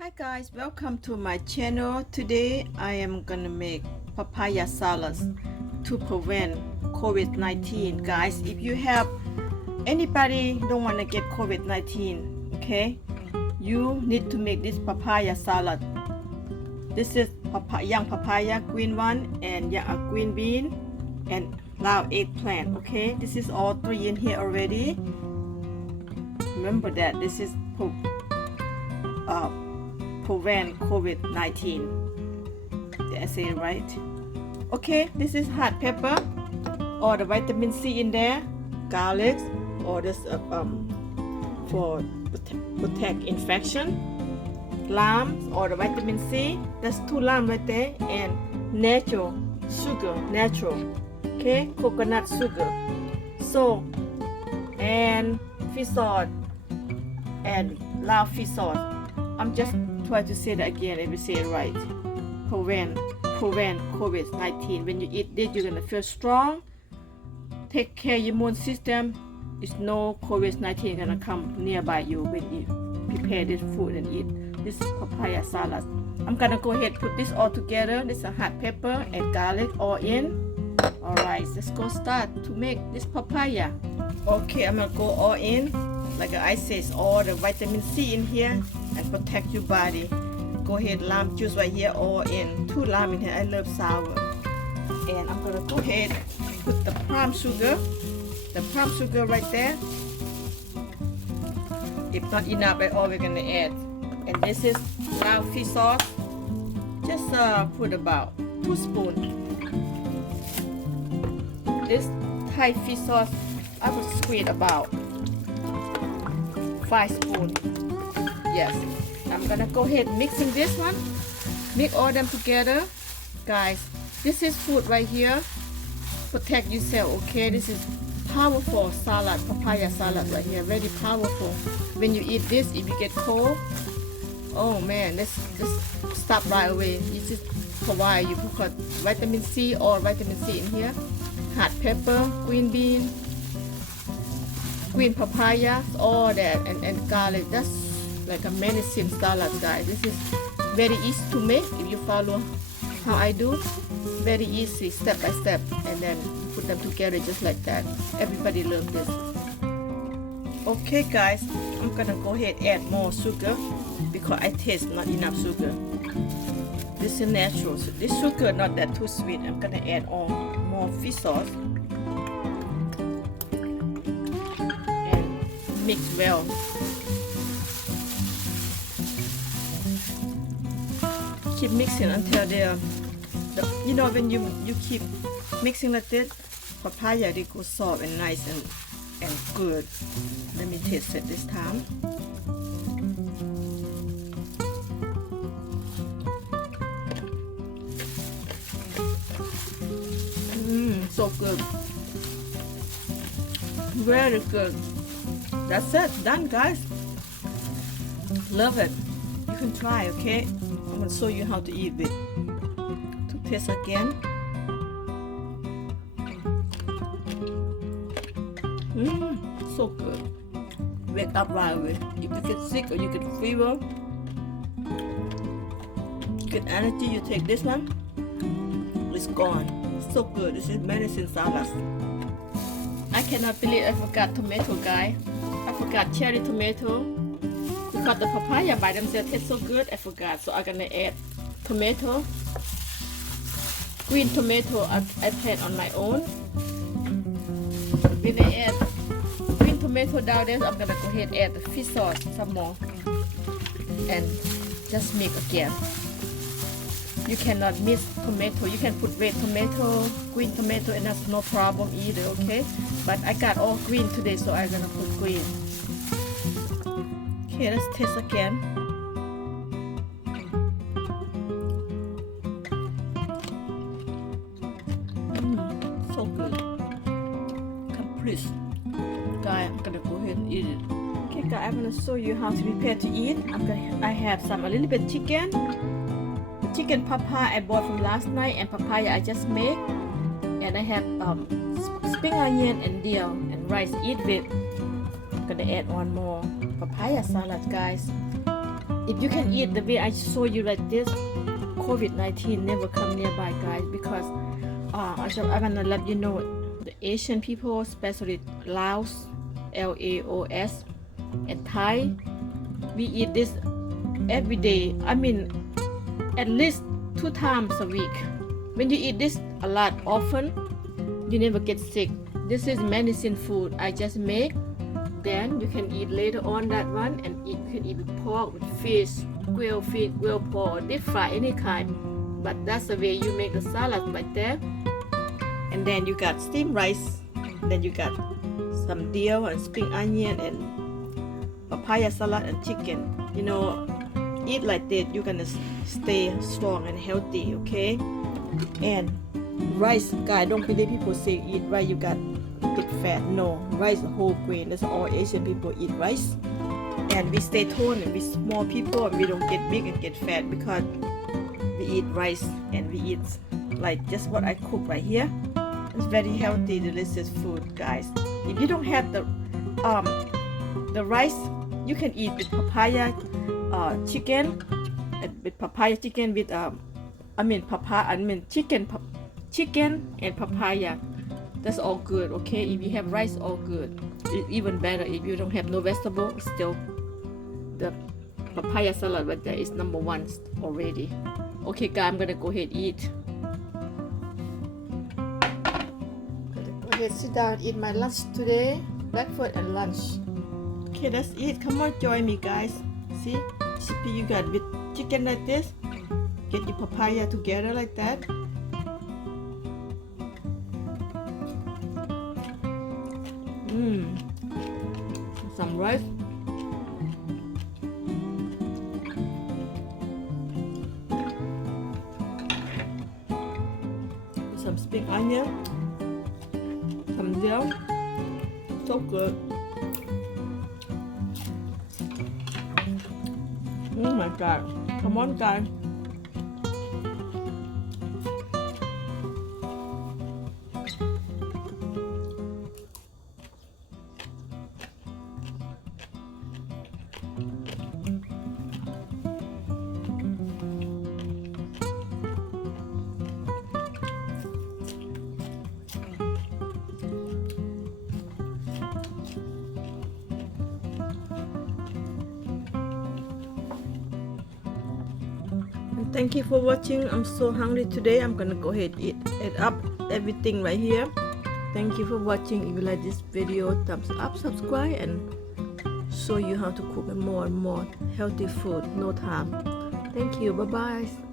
Hi guys, welcome to my channel. Today I am gonna make papaya salads to prevent COVID-19. Guys, if you have anybody don't want to get COVID-19, okay, you need to make this papaya salad. This is young papaya, green one, and green bean and now eggplant. Okay, this is all three in here already. Remember that this is prevent COVID-19. Did I say it right? Okay, this is hot pepper or the vitamin C in there, garlic or this for protect infection, lime or the vitamin C. That's 2 lime right there, and natural sugar, okay, coconut sugar. So and fish sauce and loud fish sauce. I'm just trying to say that again. Let me say it right. Prevent COVID-19. When you eat this, you're gonna feel strong. Take care of your immune system. It's no COVID-19 gonna come nearby you when you prepare this food and eat this papaya salad. I'm gonna go ahead and put this all together. This is hot pepper and garlic all in. Alright, let's go start to make this papaya. Okay, I'm gonna go all in. Like I say, it's all the vitamin C in here and protect your body. Go ahead, lime juice right here, all in. 2 lime in here. I love sour. And I'm gonna go ahead and put the palm sugar. The palm sugar right there. If not enough at all, we're gonna add. And this is loud fish sauce. Just put about 2 spoons. This Thai fish sauce, I will squeeze about 5 spoons. Yes, I'm gonna go ahead mixing this one. Mix all them together, guys. This is food right here. Protect yourself, okay? This is powerful salad, papaya salad right here. Very powerful. When you eat this, if you get cold, oh man, let's stop right away. This is provide you because vitamin C or vitamin C in here. Hot pepper, green bean, green papaya, all that, and garlic. That's like a medicine salad, guys. This is very easy to make if you follow how I do. Very easy, step by step, and then put them together just like that. Everybody loves this. Okay, guys, I'm gonna go ahead and add more sugar because I taste not enough sugar. This is natural. So this sugar not that too sweet. I'm gonna add on more fish sauce and mix well. Keep mixing until you know, when you keep mixing like this, papaya they go soft and nice and good. Let me taste it this time. So good. Very good. That's it. Done, guys. Love it. You can try, okay? I'm gonna show you how to eat it. To taste again. So good. Wake up right away. If you get sick or you get fever, you get energy, you take this one. It's gone. So good. This is medicine salad. I cannot believe I forgot tomato, guys. I forgot cherry tomato. Because the papaya by themselves taste so good, I forgot. So I'm gonna add tomato. Green tomato I plant on my own. When I add green tomato down there, I'm gonna go ahead and add the fish sauce some more. And just mix again. You cannot mix tomato. You can put red tomato, green tomato, and that's no problem either, okay? But I got all green today, so I'm gonna put green. Okay, let's taste again. So good. Complete. Guys, I'm gonna go ahead and eat it. Okay, guys, I'm gonna show you how to prepare to eat. I have a little bit chicken. Chicken papaya I bought from last night, and papaya I just made, and I have spring onion and dill and rice. Eat with. I'm gonna add one more papaya salad, guys. if you can eat the way I show you like this, COVID-19 never come nearby, guys, because I wanna let you know the Asian people, especially Laos, Laos, and Thai, we eat this every day. I mean, at least 2 times a week. When you eat this a lot often, you never get sick. This is medicine food I just make. Then you can eat later on that one, and you can eat with pork, with fish, grilled pork, or deep fry, any kind. But that's the way you make the salad right there. And then you got steamed rice. Then you got some dill and spring onion and papaya salad and chicken. You know, eat like that, you're gonna stay strong and healthy, okay? And rice, guys, don't believe people say eat rice, you got get fat. No, rice is a whole grain. That's all Asian people eat rice. And we stay toned and we small people, and we don't get big and get fat because we eat rice and we eat like just what I cook right here. It's very healthy, delicious food, guys. If you don't have the rice, you can eat with papaya chicken, with papaya chicken with chicken and papaya. That's all good, okay? If you have rice, all good. Even better if you don't have no vegetable, still the papaya salad right there is number 1 already. Okay, guys, I'm gonna go ahead and eat. Go ahead, sit down, eat my lunch today, breakfast and lunch. Okay, let's eat. Come on, join me, guys. See, recipe you got with chicken like this. Get your papaya together like that. Some rice. Some spring onion. Some dill. So good. Oh my god. Come on, guys. Thank you for watching. I'm so hungry today. I'm gonna go ahead and eat up everything right here. Thank you for watching. If you like this video, thumbs up, subscribe, and show you how to cook more and more healthy food. No time. Thank you. Bye bye.